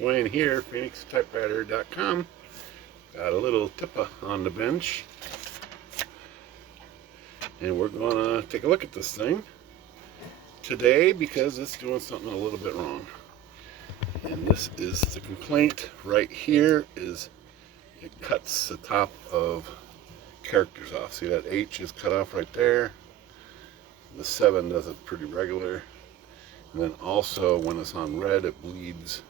Wayne here, PhoenixTypewriter.com. Got a little Tippa on the bench, and we're gonna take a look at this thing today because it's doing something a little bit wrong. And this is the complaint right here: is it cuts the top of characters off. See, that H is cut off right there. The 7 does it pretty regular. And then also when it's on red, it bleeds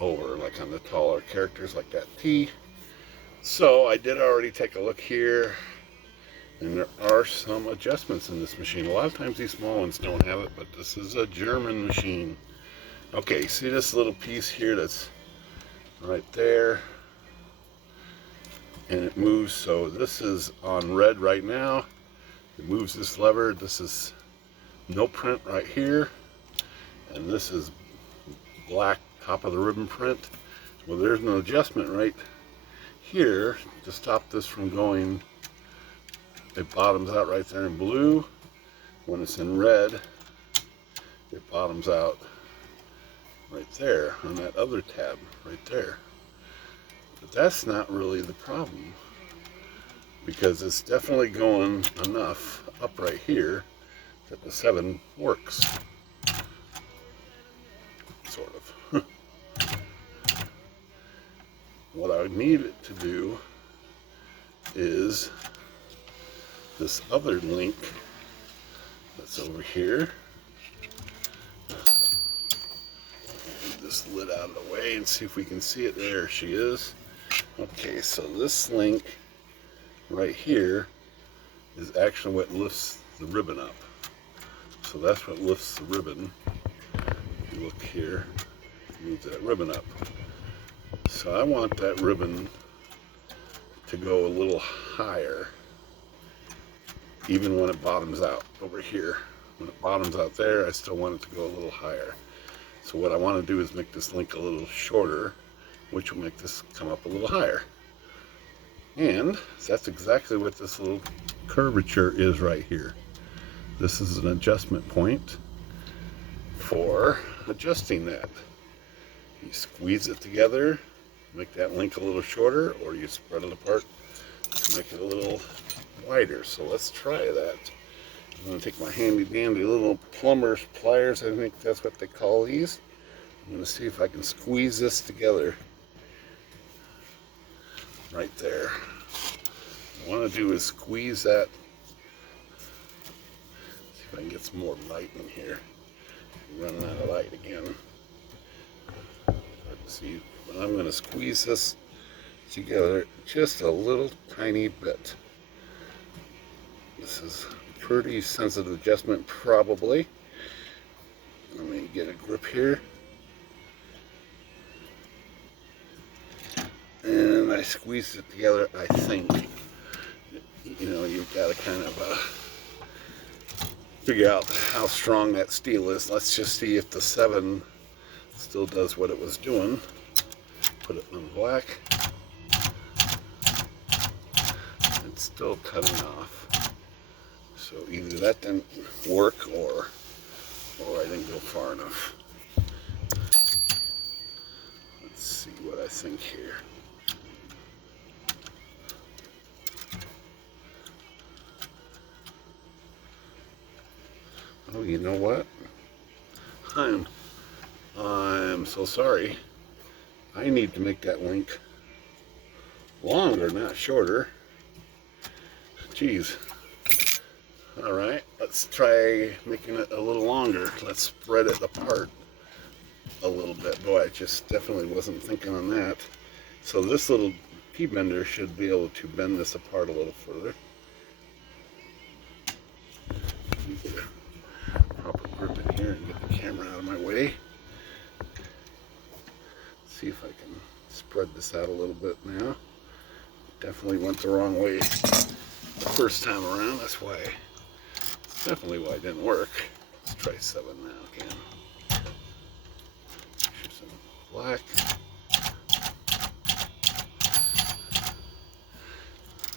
over, like on the taller characters like that T. So I did already take a look here, and there are some adjustments in this machine. A lot of times these small ones don't have it, but this is a German machine. Okay, see this little piece here that's right there, and it moves. So this is on red right now. It moves this lever. This is no print right here, and this is black top of the ribbon print. Well, there's an adjustment right here to stop this from going. It bottoms out right there in blue. When it's in red, it bottoms out right there on that other tab right there. But that's not really the problem, because it's definitely going enough up right here that the 7 works, sort of. What I need it to do is this other link that's over here. Get this lid out of the way and see if we can see it. There she is. Okay, so this link right here is actually what lifts the ribbon up. So that's what lifts the ribbon. If you look here, move that ribbon up. So I want that ribbon to go a little higher, even when it bottoms out over here. When it bottoms out there, I still want it to go a little higher. So what I want to do is make this link a little shorter, which will make this come up a little higher. And that's exactly what this little curvature is right here. This is an adjustment point for adjusting that. You squeeze it together, make that link a little shorter, or you spread it apart to make it a little wider. So let's try that. I'm going to take my handy dandy little plumber's pliers, I think that's what they call these. I'm going to see if I can squeeze this together right there. What I want to do is squeeze that. See if I can get some more light in here. I'm running out of light again. See, but I'm going to squeeze this together just a little tiny bit. This is a pretty sensitive adjustment, probably. Let me get a grip here. And I squeezed it together, I think. You know, you've got to kind of figure out how strong that steel is. Let's just see if the 7 still does what it was doing. Put it on black. It's still cutting off. So either that didn't work or I didn't go far enough. Let's see what I think here. Oh, you know what? I'm so sorry. I need to make that link longer, not shorter. Jeez. All right, let's try making it a little longer. Let's spread it apart a little bit. Boy, I just definitely wasn't thinking on that. So this little T-bender should be able to bend this apart a little further. Get a proper grip in here and get the camera out of my way. See if I can spread this out a little bit now. Definitely went the wrong way the first time around. That's definitely why it didn't work. Let's try 7 now again. Here's some black.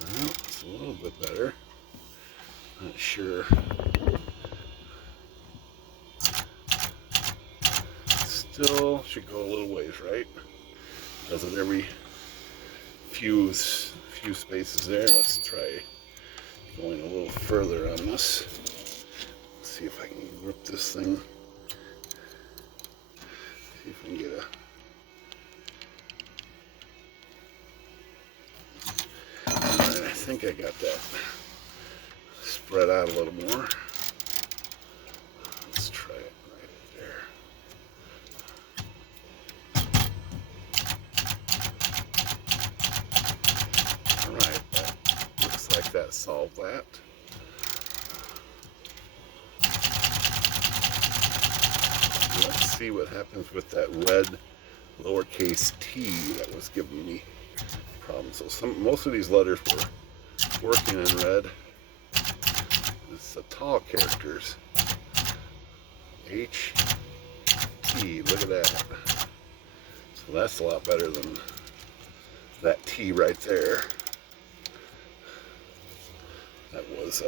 Well, it's a little bit better. Not sure. still should go a little ways, right? Does it every few spaces there. Let's try going a little further on this. Let's see if I can grip this thing. See if I can get Alright, I think I got that spread out a little more. Let's try it right there. Alright, that looks like that solved that. Let's see what happens with that red lowercase t that was giving me problems. So most of these letters were working in red. It's the tall characters. H, T, look at that. So that's a lot better than that T right there. That was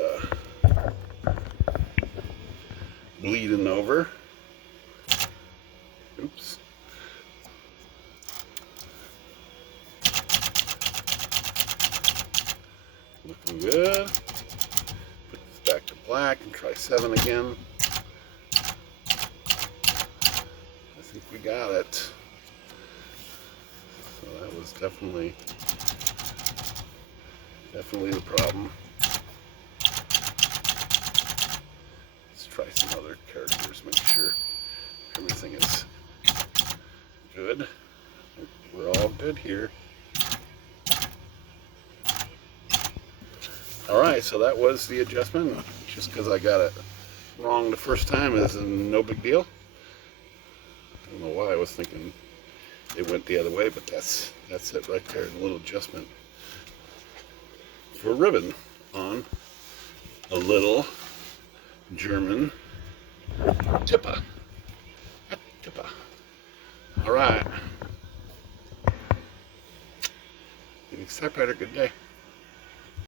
bleeding over. Oops. Looking good. Put this back to black and try 7 again. I think we got it. So that was definitely the problem. Let's try some other characters, make sure everything is good. We're all good here. Alright, so that was the adjustment. Just because I got it wrong the first time is no big deal. I don't know why I was thinking it went the other way, but that's it right there, a little adjustment for a ribbon on a little German Tippa. Tippa. Alright. Typewriter, good day.